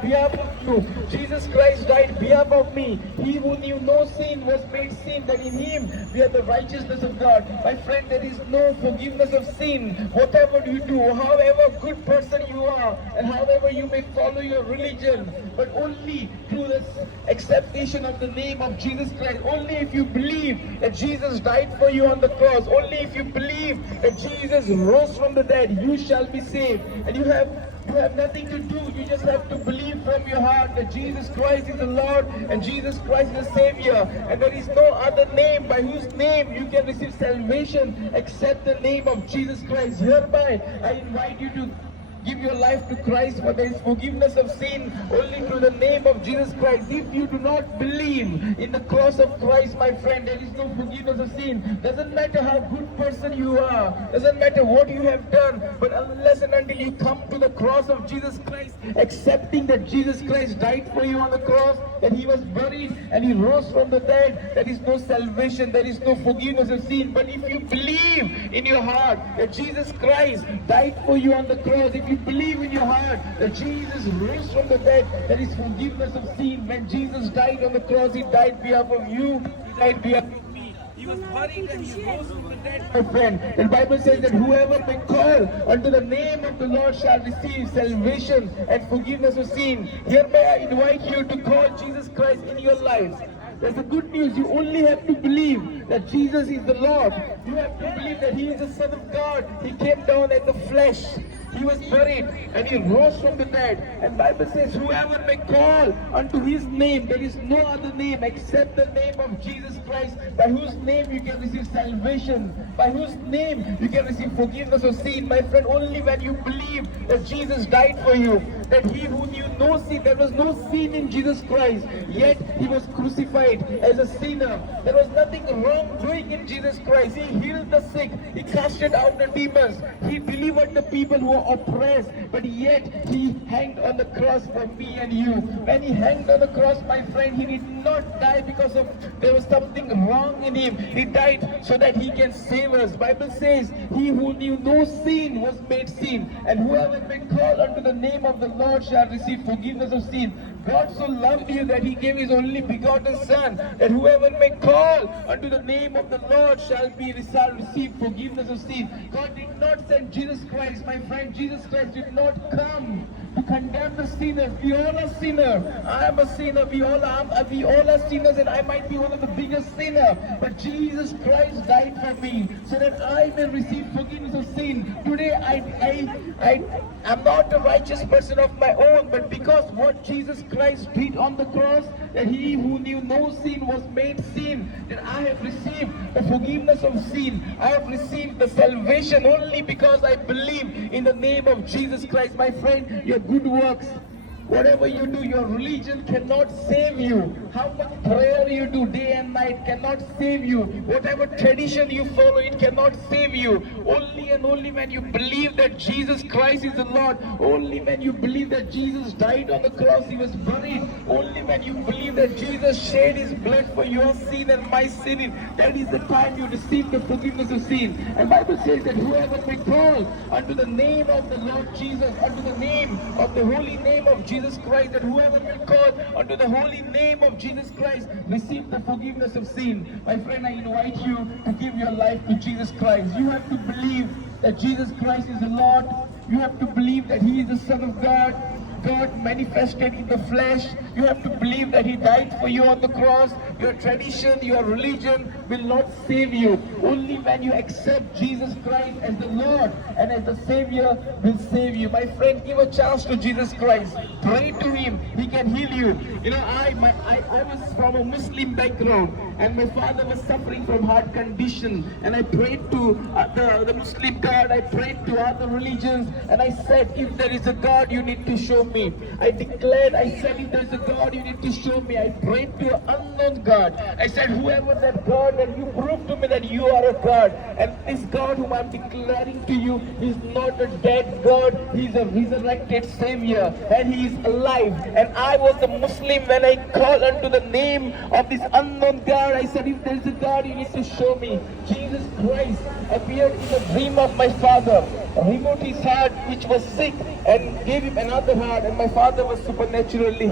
behalf of you. Jesus Christ died behalf of me. He who knew no sin was made sin, that in him we are the righteousness of God. My friend, there is no forgiveness of sin. Whatever you do, however good person you are, and however you may follow your religion, but only through the acceptation of the name of Jesus Christ. Only if you believe that Jesus died for you on the cross, only if you believe that Jesus rose from the dead, you shall be saved. And you have nothing to do. You just have to believe from your heart that Jesus Christ is the Lord and Jesus Christ is the Savior. And there is no other name by whose name you can receive salvation except the name of Jesus Christ. Hereby, I invite you to give your life to Christ, for there is forgiveness of sin only through the name of Jesus Christ. If you do not believe in the cross of Christ, my friend, there is no forgiveness of sin. Doesn't matter how good person you are, doesn't matter what you have done, but unless and until you come to the cross of Jesus Christ, accepting that Jesus Christ died for you on the cross, that he was buried and he rose from the dead, there is no salvation, there is no forgiveness of sin. But if you believe in your heart that Jesus Christ died for you on the cross, if you believe in your heart that Jesus rose from the dead, there is forgiveness of sin. When Jesus died on the cross, he died behalf of you, he died behalf of me. He was buried and he rose from the dead, my friend. The Bible says that whoever may call unto the name of the Lord shall receive salvation and forgiveness of sin. Hereby I invite you to call Jesus Christ in your lives. There's the good news. You only have to believe that Jesus is the Lord. You have to believe that he is the Son of God. He came down in the flesh. He was buried and he rose from the dead. And Bible says whoever may call unto his name, there is no other name except the name of Jesus Christ, by whose name you can receive salvation, by whose name you can receive forgiveness of sin. My friend, only when you believe that Jesus died for you, that he who knew no sin, there was no sin in Jesus Christ, yet he was crucified as a sinner. There was nothing wrong doing in Jesus Christ. He healed the sick, he casted out the demons, he delivered the people who were oppressed, but yet he hanged on the cross for me and you. When he hanged on the cross, my friend, he did not die because of there was something wrong in him. He died so that he can save us. Bible says he who knew no sin was made sin, and whoever may call unto the name of the Lord shall receive forgiveness of sin. God so loved you that he gave his only begotten Son, that whoever may call unto the name of the Lord shall receive forgiveness of sin. God did not send Jesus Christ, my friend. Jesus Christ did not come to condemn the sinners. We all are sinners. I am a sinner. We all are sinners, and I might be one of the biggest sinners. But Jesus Christ died for me so that I may receive forgiveness of sin. Today I am not a righteous person of my own, but because what Jesus Christ did on the cross, that he who knew no sin was made sin, that I have received the forgiveness of sin. I have received the salvation only because I believe in the name of Jesus Christ. My friend, your good works, whatever you do, your religion cannot save you. How much prayer you do day and night cannot save you. Whatever tradition you follow, it cannot save you. Only and only when you believe that Jesus Christ is the Lord, only when you believe that Jesus died on the cross, he was buried, only when you believe that Jesus shed his blood for your sin and my sin, that is the time you receive the forgiveness of sin. And Bible says that whoever may call unto the name of the Lord Jesus, unto the name of the holy name of Jesus Christ, that whoever will call unto the holy name of Jesus Christ, receive the forgiveness of sin. My friend, I invite you to give your life to Jesus Christ. You have to believe that Jesus Christ is the Lord. You have to believe that he is the Son of God, God manifested in the flesh. You have to believe that he died for you on the cross. Your tradition, your religion will not save you. Only when you accept Jesus Christ as the Lord and as the Savior will save you. My friend, give a chance to Jesus Christ. Pray to him. He can heal you. You know, I was from a Muslim background, and my father was suffering from heart condition, and I prayed to the Muslim God. I prayed to other religions, and I said, if there is a God, you need to show me. I declared, I said, if there is a God, you need to show me. I prayed to an unknown God. I said, whoever that God, and you prove to me that you are a God. And this God whom I'm declaring to you is not a dead God. He's a resurrected Savior, and he is alive. And I was a Muslim when I called unto the name of this unknown God. I said, if there is a God, you need to show me. Jesus Christ appeared in the dream of my father, removed his heart which was sick and gave him another heart, and my father was supernaturally